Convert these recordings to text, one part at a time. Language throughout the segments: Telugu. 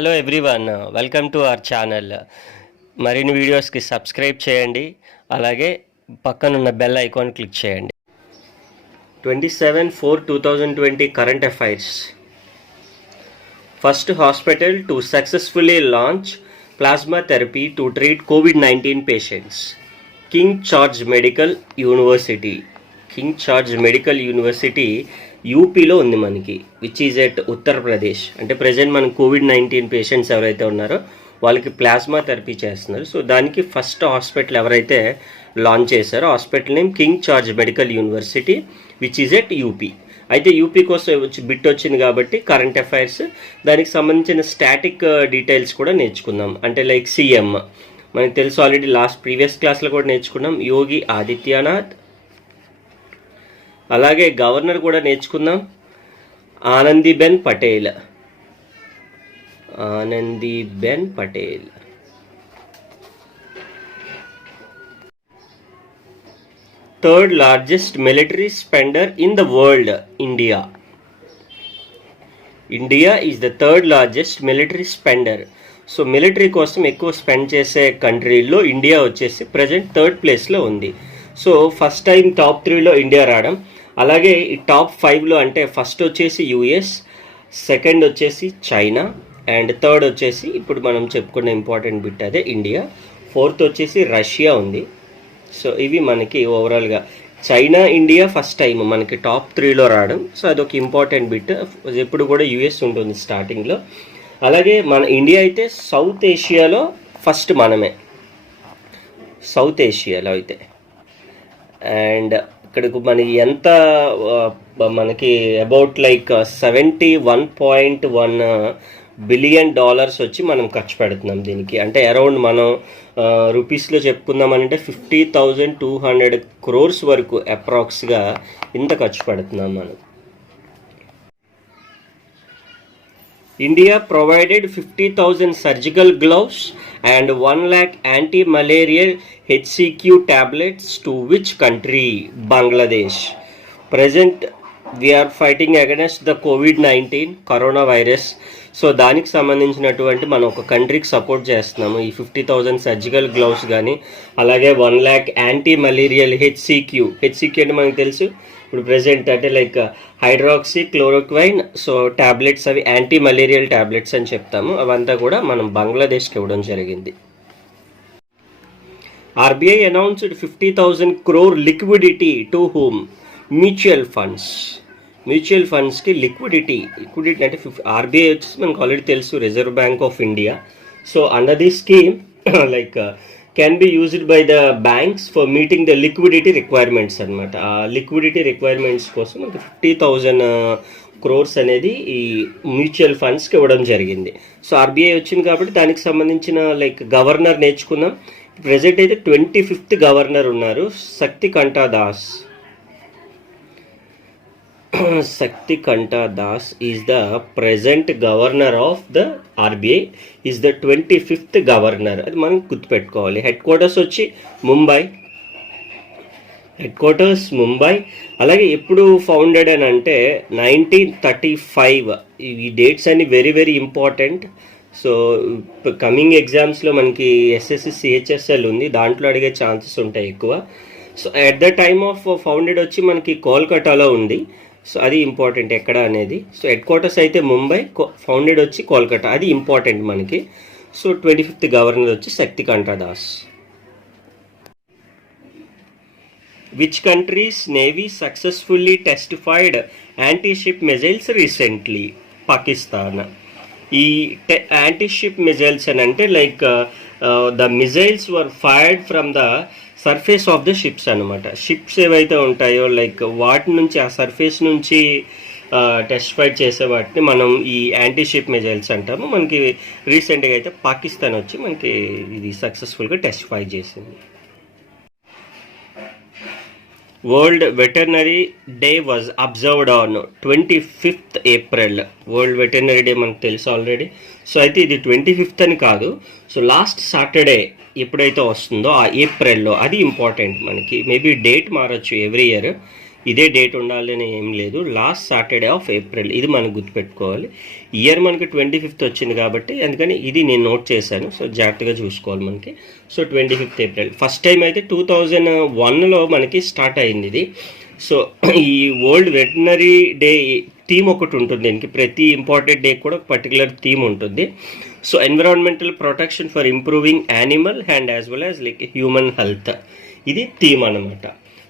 Hello everyone, welcome to our channel. మరిన్ని వీడియోస్కి సబ్స్క్రైబ్ చేయండి, అలాగే పక్కనున్న బెల్ ఐకాన్ క్లిక్ చేయండి. 27/4/2020 current affairs. First hospital to successfully launch plasma therapy to treat COVID-19 patients. King George medical university యూపీలో ఉంది మనకి, విచ్ ఈజ్ ఎట్ ఉత్తరప్రదేశ్. అంటే ప్రజెంట్ మనం COVID-19 పేషెంట్స్ ఎవరైతే ఉన్నారో వాళ్ళకి ప్లాస్మా థెరపీ చేస్తున్నారు. సో దానికి ఫస్ట్ హాస్పిటల్ ఎవరైతే లాంచ్ చేశారో hospital name king George medical university, which is at UP. అయితే యూపీ కోసం బిట్ వచ్చింది కాబట్టి కరెంట్ అఫైర్స్, దానికి సంబంధించిన స్టాటిక్ డీటెయిల్స్ కూడా నేర్చుకుందాం. అంటే లైక్ సీఎం మనకు తెలుసు, ఆల్రెడీ ప్రీవియస్ క్లాస్లో కూడా నేర్చుకున్నాం, యోగి ఆదిత్యనాథ్. అలాగే గవర్నర్ కూడా నేర్చుకుందాం, Anandiben Patel. Third largest military spender in the world, India is the third largest military spender. So military కోసం ఎక్కువ స్పెండ్ చేసే కంట్రీల్లో ఇండియా వచ్చేసి ప్రజెంట్ థర్డ్ ప్లేస్లో ఉంది. సో ఫస్ట్ టైం టాప్ 3లో ఇండియా రావడం. అలాగే ఈ టాప్ 5లో అంటే ఫస్ట్ వచ్చేసి యుఎస్, సెకండ్ వచ్చేసి చైనా, అండ్ థర్డ్ వచ్చేసి ఇప్పుడు మనం చెప్పుకున్న ఇంపార్టెంట్ బిట్ అదే ఇండియా. ఫోర్త్ వచ్చేసి రష్యా ఉంది. సో ఇవి మనకి ఓవరాల్గా చైనా, ఇండియా ఫస్ట్ టైం మనకి టాప్ 3లో రావడం. సో అదొక ఇంపార్టెంట్ బిట్. ఎప్పుడు కూడా యుఎస్ ఉంటుంది స్టార్టింగ్లో. అలాగే మన ఇండియా అయితే సౌత్ ఏషియాలో ఫస్ట్ మనమే, సౌత్ ఏషియాలో అయితే. అండ్ ఇక్కడకు మనకి ఎంత మనకి అబౌట్ లైక్ $71.1 బిలియన్ వచ్చి మనం ఖర్చు పెడుతున్నాం దీనికి. అంటే అరౌండ్ మనం రూపీస్లో చెప్పుకుందామనంటే 50,200 crores వరకు అప్రాక్స్గా ఇంత ఖర్చు పెడుతున్నాం మనం. India provided 50,000 surgical gloves and 1 lakh anti-malarial HCQ tablets to which country? Bangladesh. Present we are fighting against the COVID-19 coronavirus. So దానికి సంబంధించినటువంటి మనం ఒక కంట్రీకి సపోర్ట్ చేస్తున్నాము. ఈ 50,000 సర్జికల్ గ్లౌస్ కానీ, అలాగే 1 lakh యాంటీ మలేరియల్ హెచ్సిక్యూ అంటే మనకు తెలుసు ఇప్పుడు ప్రెసెంట్ అంటే like hydroxychloroquine. So tablets అవి యాంటీ మలేరియల్ ట్యాబ్లెట్స్ అని చెప్తాము. అవంతా కూడా మనం బంగ్లాదేశ్కి ఇవ్వడం జరిగింది. RBI announced 50,000 crore liquidity to whom? Mutual ఫండ్స్కి లిక్విడిటీ అంటే ఆర్బీఐ వచ్చేసి మనకు ఆల్రెడీ తెలుసు, Reserve Bank of India. So under the scheme like can be used by the banks for meeting the liquidity requirements అనమాట. ఆ లిక్విడిటీ రిక్వైర్మెంట్స్ కోసం మనకి 50,000 crores అనేది ఈ మ్యూచువల్ ఫండ్స్కి ఇవ్వడం జరిగింది. సో ఆర్బీఐ వచ్చింది కాబట్టి దానికి సంబంధించిన లైక్ గవర్నర్ నేర్చుకుందాం. ప్రెజెంట్ అయితే 25th గవర్నర్ ఉన్నారు, Saktikanta Das is the present governor of the RBI, is the 25th governor. అది మనం గుర్తుపెట్టుకోవాలి. హెడ్ క్వార్టర్స్ వచ్చి ముంబై. అలాగే ఎప్పుడు ఫౌండెడ్ అని అంటే 1935. ఈ డేట్స్ అన్ని very very important. So coming ఎగ్జామ్స్లో మనకి ఎస్ఎస్సి సిహెచ్ఎస్ఎల్ ఉంది, దాంట్లో అడిగే ఛాన్సెస్ ఉంటాయి ఎక్కువ. So at the time of founded వచ్చి మనకి కోల్కతాలో ఉంది. సో అది ఇంపార్టెంట్ ఎక్కడ అనేది. సో హెడ్ క్వార్టర్స్ అయితే ముంబై, ఫౌండెడ్ వచ్చి కోల్కతా, అది ఇంపార్టెంట్ మనకి. సో 25th గవర్నర్ వచ్చి Saktikanta Das. Which countries navy successfully testified anti-ship missiles recently? Pakistan. ఈ యాంటీ-షిప్ మిజైల్స్ అని అంటే like the missiles were fired from the surface of the ships అనమాట. షిప్స్ ఏవైతే ఉంటాయో లైక్ వాటి నుంచి, ఆ సర్ఫేస్ నుంచి టెస్టిఫైడ్ చేసే వాటిని మనం ఈ యాంటీ షిప్ మిజైల్స్ అంటాము. మనకి రీసెంట్గా అయితే పాకిస్తాన్ వచ్చి మనకి ఇది సక్సెస్ఫుల్గా టెస్టిఫై చేసింది. World veterinary day was observed on 25th April. World veterinary day మనకు తెలుసు ఆల్రెడీ. సో అయితే ఇది 25th అని కాదు, సో లాస్ట్ సాటర్డే ఎప్పుడైతే వస్తుందో ఆ ఏప్రిల్లో, అది ఇంపార్టెంట్ మనకి. మేబీ డేట్ మారచ్చు ఎవ్రీ ఇయర్. ఇదే డేట్ ఉండాలని ఏం లేదు. లాస్ట్ సాటర్డే ఆఫ్ ఏప్రిల్, ఇది మనం గుర్తుపెట్టుకోవాలి. ఇయర్ మనకి 25th వచ్చింది కాబట్టి అందుకని ఇది నేను నోట్ చేశాను. సో జాగ్రత్తగా చూసుకోవాలి మనకి. So 25th April first time అయితే 2001లో మనకి స్టార్ట్ అయింది ఇది. సో ఈ వరల్డ్ వెటర్నరీ డే థీమ్ ఒకటి ఉంటుంది, దీనికి ప్రతి ఇంపార్టెంట్ డే కూడా పర్టికులర్ థీమ్ ఉంటుంది. So environmental protection for improving animal and as well as like human health, ఇది థీమ్ అన్నమాట.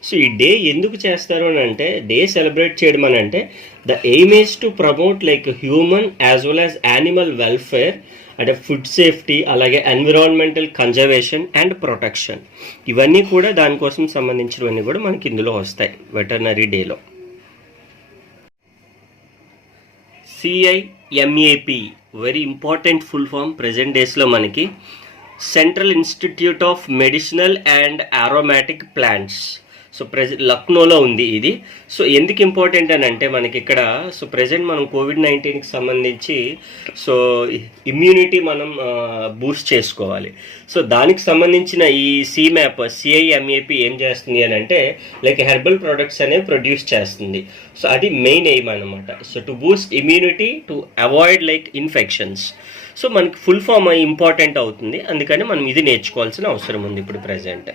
సో ఈ డే ఎందుకు చేస్తారు అని అంటే, డే సెలబ్రేట్ చేయడం అని అంటే the aim is to promote like human as well as animal welfare, అంటే ఫుడ్ సేఫ్టీ, అలాగే ఎన్విరాన్మెంటల్ కన్జర్వేషన్ అండ్ ప్రొటెక్షన్, ఇవన్నీ కూడా దానికోసం సంబంధించినవన్నీ కూడా మనకి ఇందులో వస్తాయి వెటర్నరీ డేలో. CIMAP very important full form present డేస్లో మనకి central institute of medicinal and aromatic plants. So లక్నోలో ఉంది ఇది. సో ఎందుకు ఇంపార్టెంట్ అని అంటే మనకి ఇక్కడ సో ప్రజెంట్ మనం COVID-19కి సంబంధించి సో ఇమ్యూనిటీ మనం బూస్ట్ చేసుకోవాలి. సో దానికి సంబంధించిన ఈ CIMAP ఏం చేస్తుంది అని అంటే లైక్ హెర్బల్ ప్రొడక్ట్స్ అనేవి ప్రొడ్యూస్ చేస్తుంది. సో అది మెయిన్ ఎయిమ్ అనమాట. So to Boost immunity to avoid like infections. So మనకి ఫుల్ ఫామ్ ఇంపార్టెంట్ అవుతుంది, అందుకని మనం ఇది నేర్చుకోవాల్సిన అవసరం ఉంది ఇప్పుడు present.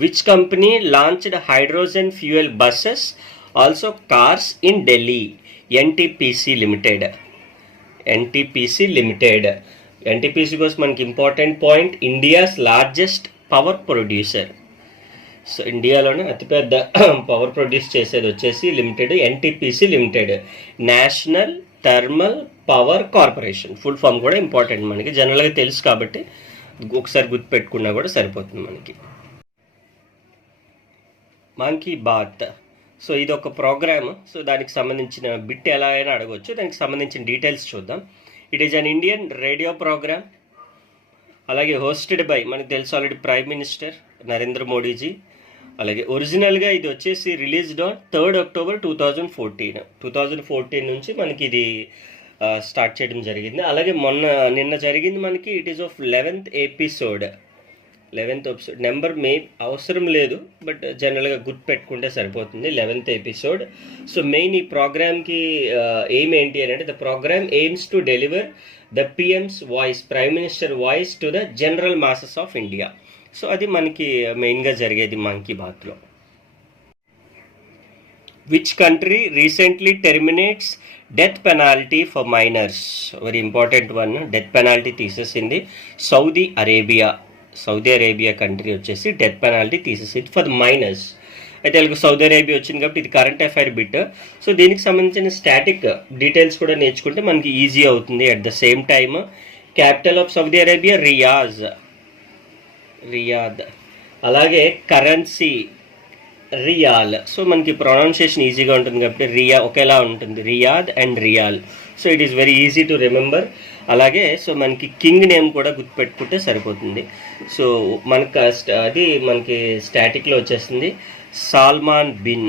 Which company launched hydrogen fuel buses, also cars in Delhi? NTPC Limited. NTPC కోసం మనకి important point, India's largest power producer. So ఇండియాలోనే అతిపెద్ద పవర్ ప్రొడ్యూస్ చేసేది వచ్చేసి limited, NTPC limited, National Thermal Power Corporation. Full form కూడా ఇంపార్టెంట్, మనకి జనరల్గా తెలుసు కాబట్టి ఒకసారి గుర్తుపెట్టుకున్నా కూడా సరిపోతుంది మనకి. మన్ కీ బాత్, సో ఇది ఒక ప్రోగ్రామ్. సో దానికి సంబంధించిన బిట్ ఎలా అయినా అడగవచ్చు, దానికి సంబంధించిన డీటెయిల్స్ చూద్దాం. It is an Indian radio programme, అలాగే హోస్టెడ్ బై మనకు తెలుసు already prime minister Narendra Modiji. అలాగే ఒరిజినల్గా ఇది వచ్చేసి రిలీజ్డ్ ఆన్ 3rd October 2014 నుంచి మనకి ఇది స్టార్ట్ చేయడం జరిగింది. అలాగే నిన్న జరిగింది మనకి it is of 11th episode. Number అవసరం లేదు, బట్ జనరల్గా గుర్తుపెట్టుకుంటే సరిపోతుంది. 11th episode. సో మెయిన్ ఈ ప్రోగ్రామ్కి ఎయిమ్ ఏంటి అని అంటే the program aims to deliver the PM's voice, prime minister voice to the general masses of India. So అది మనకి మెయిన్గా జరిగేది మన్ కీ బాత్లో. Which country recently terminates death penalty for minors? Very important one. Death penalty తీసేసింది సౌదీ అరేబియా కంట్రీ వచ్చేసి డెత్ పెనాల్టీ తీసేసింది ఫర్ మైనర్స్. అయితే వీళ్ళకి సౌదీ అరేబియా వచ్చింది కాబట్టి ఇది కరెంట్ అఫైర్ బిట్. సో దీనికి సంబంధించిన స్టాటిక్ డీటెయిల్స్ కూడా నేర్చుకుంటే మనకి ఈజీ అవుతుంది. At the same time capital of Saudi Arabia Riyadh, అలాగే కరెన్సీ రియాల్. సో మనకి ప్రొనౌన్సియేషన్ ఈజీగా ఉంటుంది కాబట్టి ఒకేలా ఉంటుంది, Riyadh and riyal. So it is very easy to remember. అలాగే సో మనకి కింగ్ నేమ్ కూడా గుర్తుపెట్టుకుంటే సరిపోతుంది. సో మనకి స్టాటిక్లో వచ్చేస్తుంది సాల్మాన్ బిన్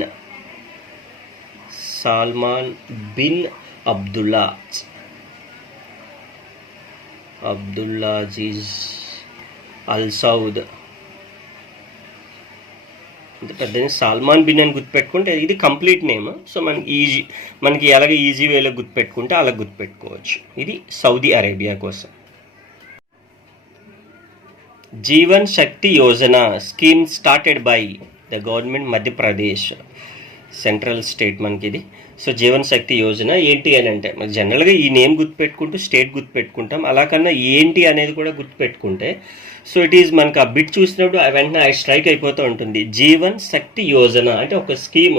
అబ్దుల్లాజీజ్ అల్ సౌద్. పెద్ద సాల్మాన్ బిన్ అని గుర్తుపెట్టుకుంటే ఇది కంప్లీట్ నేమ్. సో మనకి ఎలాగ ఈజీ వేలో గుర్తుపెట్టుకుంటే అలా గుర్తుపెట్టుకోవచ్చు. ఇది సౌదీ అరేబియా కోసం. Jeevan Shakti Yojana scheme started by the government Madhya Pradesh, central state మనకి ఇది. సో జీవన్ శక్తి యోజన ఏంటి అని అంటే మనకి జనరల్గా ఈ నేమ్ గుర్తుపెట్టుకుంటూ స్టేట్ గుర్తుపెట్టుకుంటాం, అలా కన్నా ఏంటి అనేది కూడా గుర్తుపెట్టుకుంటే సో ఇట్ ఈజ్ మనకు ఆ బిట్ చూసినప్పుడు వెంటనే స్ట్రైక్ అయిపోతూ ఉంటుంది. జీవన్ శక్తి యోజన అంటే ఒక scheme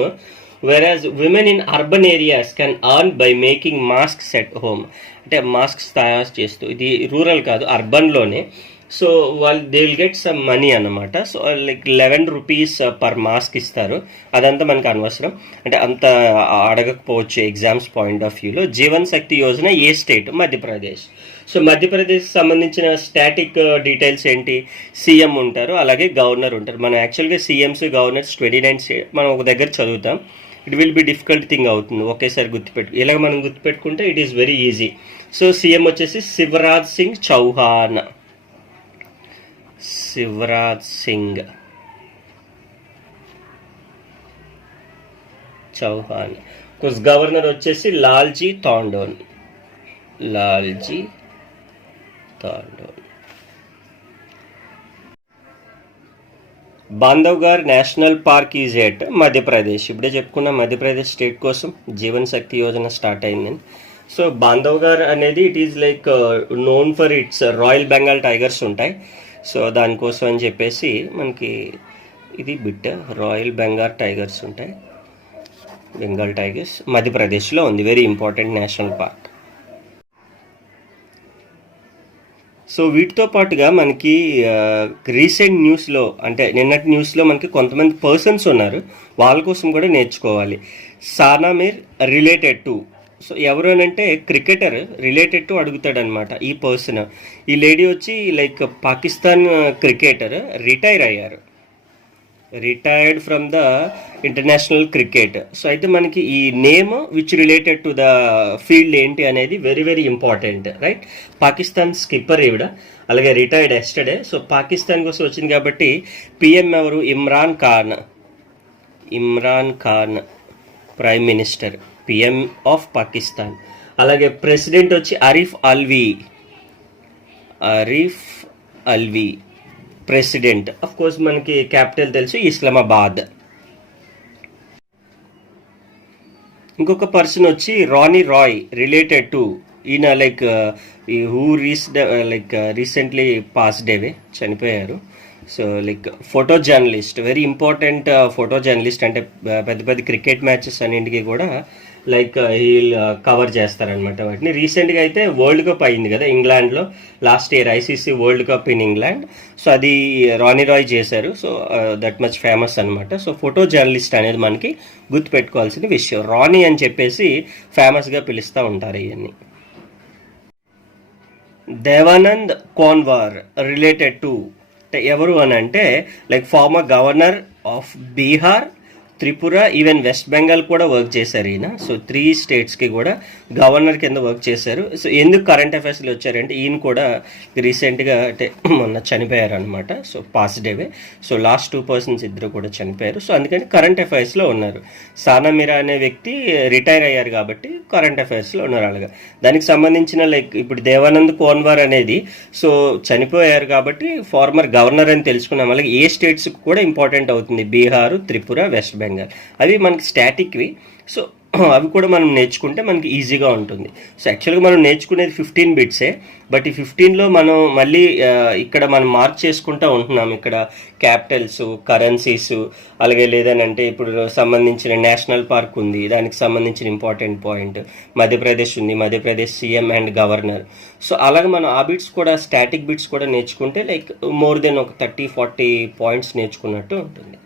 whereas women in urban areas can earn by making masks at home, అంటే మాస్క్స్ తయారు చేస్తూ, ఇది రూరల్ కాదు అర్బన్లోనే. So they will get some money అన్నమాట. So like 11 rupees per mask ఇస్తారు. అదంతా మనకు అనవసరం, అంటే అంత అడగకపోవచ్చు ఎగ్జామ్స్ పాయింట్ ఆఫ్ వ్యూలో. జీవన్ శక్తి యోజన ఏ స్టేట్? మధ్యప్రదేశ్. సో మధ్యప్రదేశ్కి సంబంధించిన స్టాటిక్ డీటెయిల్స్ ఏంటి? సీఎం ఉంటారు, అలాగే గవర్నర్ ఉంటారు. మనం యాక్చువల్గా సీఎంస్ గవర్నర్స్ 29 స్టేట్ మనం ఒక దగ్గర చదువుతాం. It will be difficult thing అవుతుంది ఒకేసారి ఇలాగ మనం గుర్తుపెట్టుకుంటే it is very easy. So CM వచ్చేసి శివరాజ్ సింగ్ చౌహాన్. చౌహాన్. గవర్నర్ వచ్చేసి Lalji Tandon. Lalji Tandon. Bandhavgarh national park is at Madhya Pradesh. ఇప్పుడే చెప్పుకున్న మధ్యప్రదేశ్ స్టేట్ కోసం జీవన్ శక్తి యోజన స్టార్ట్ అయిందని. సో బాంధవ్గర్ అనేది it is like known for its royal Bengal tigers ఉంటాయి. సో దానికోసం అని చెప్పేసి మనకి ఇది బిట్ రాయల్ బెంగాల్ టైగర్స్ ఉంటాయి. బెంగాల్ టైగర్స్ మధ్యప్రదేశ్లో ఉంది. Very important national park. So వీటితో పాటుగా మనకి రీసెంట్ న్యూస్లో అంటే నిన్నటి న్యూస్లో మనకి కొంతమంది పర్సన్స్ ఉన్నారు, వాళ్ళ కోసం కూడా నేర్చుకోవాలి. సానా మీర్ రిలేటెడ్ టు. సో ఎవరు అని అంటే క్రికెటర్ రిలేటెడ్ టు అడుగుతాడనమాట ఈ పర్సన్. ఈ లేడీ వచ్చి లైక్ పాకిస్తాన్ క్రికెటర్, రిటైర్ అయ్యారు, retired from the international cricket. So అయితే మనకి ఈ name which related to the field ఏంటి అనేది very very important, right. Pakistan skipper ఈవిడ, అలాగే రిటైర్డ్ ఎస్టర్డే. సో పాకిస్తాన్ కోసం వచ్చింది కాబట్టి పిఎం ఎవరు? Imran Khan. Imran Khan prime minister, PM of Pakistan. అలాగే ప్రెసిడెంట్ వచ్చి Arif Alvi. Arif Alvi president. Of course మనకి క్యాపిటల్ తెలుసు ఇస్లామాబాద్. ఇంకొక పర్సన్ వచ్చి రానీ రాయ్ రిలేటెడ్ టు. ఈయన like who recently passed away, చనిపోయారు. So like photo journalist, very important photo journalist. అంటే పెద్ద పెద్ద క్రికెట్ మ్యాచెస్ అన్నింటికి కూడా లైక్ హీల్ కవర్ చేస్తారనమాట వాటిని. రీసెంట్గా అయితే వరల్డ్ కప్ అయింది కదా ఇంగ్లాండ్లో last year, ICC world cup in England. So అది రానీ రాయ్ చేశారు. సో దట్ మచ్ ఫేమస్ అనమాట. సో ఫోటో జర్నలిస్ట్ అనేది మనకి గుర్తుపెట్టుకోవాల్సిన విషయం. రానీ అని చెప్పేసి ఫేమస్గా పిలుస్తూ ఉంటారు ఇవన్నీ. దేవానంద్ కోన్వార్ రిలేటెడ్ టు ఎవరు అని అంటే like farmer governor of Bihar, Tripura, even west Bengal కూడా వర్క్ చేశారు ఈయన. సో 3 స్టేట్స్కి కూడా గవర్నర్ కింద వర్క్ చేశారు. సో ఎందుకు కరెంట్ అఫైర్స్లో వచ్చారంటే ఈయన కూడా రీసెంట్గా అంటే మొన్న చనిపోయారు అనమాట. So passed away. So last 2 persons ఇద్దరు కూడా చనిపోయారు. సో అందుకని కరెంట్ అఫైర్స్లో ఉన్నారు. సానా మీరా అనే వ్యక్తి రిటైర్ అయ్యారు కాబట్టి కరెంట్ అఫైర్స్లో ఉన్నారు. అలాగా దానికి సంబంధించిన లైక్ ఇప్పుడు దేవానంద్ కోన్వార్ అనేది సో చనిపోయారు కాబట్టి ఫార్మర్ గవర్నర్ అని తెలుసుకున్నాం. అలాగే ఏ స్టేట్స్కి కూడా ఇంపార్టెంట్ అవుతుంది, బీహార్, త్రిపుర, వెస్ట్ బెంగాల్. అవి మనకి స్టాటిక్వి. సో అవి కూడా మనం నేర్చుకుంటే మనకి ఈజీగా ఉంటుంది. సో యాక్చువల్గా మనం నేర్చుకునేది 15 బిట్సే, బట్ ఈ 15లో మనం మళ్ళీ ఇక్కడ మనం మార్క్ చేసుకుంటూ ఉంటున్నాం. ఇక్కడ క్యాపిటల్స్, కరెన్సీస్, అలాగే లేదనంటే ఇప్పుడు సంబంధించిన నేషనల్ పార్క్ ఉంది, దానికి సంబంధించిన ఇంపార్టెంట్ పాయింట్. మధ్యప్రదేశ్ ఉంది, Madhya Pradesh CM and governor. So అలాగే మనం ఆ బిట్స్ కూడా స్టాటిక్ బిట్స్ కూడా నేర్చుకుంటే లైక్ మోర్ దెన్ ఒక 30-40 పాయింట్స్ నేర్చుకున్నట్టు ఉంటుంది.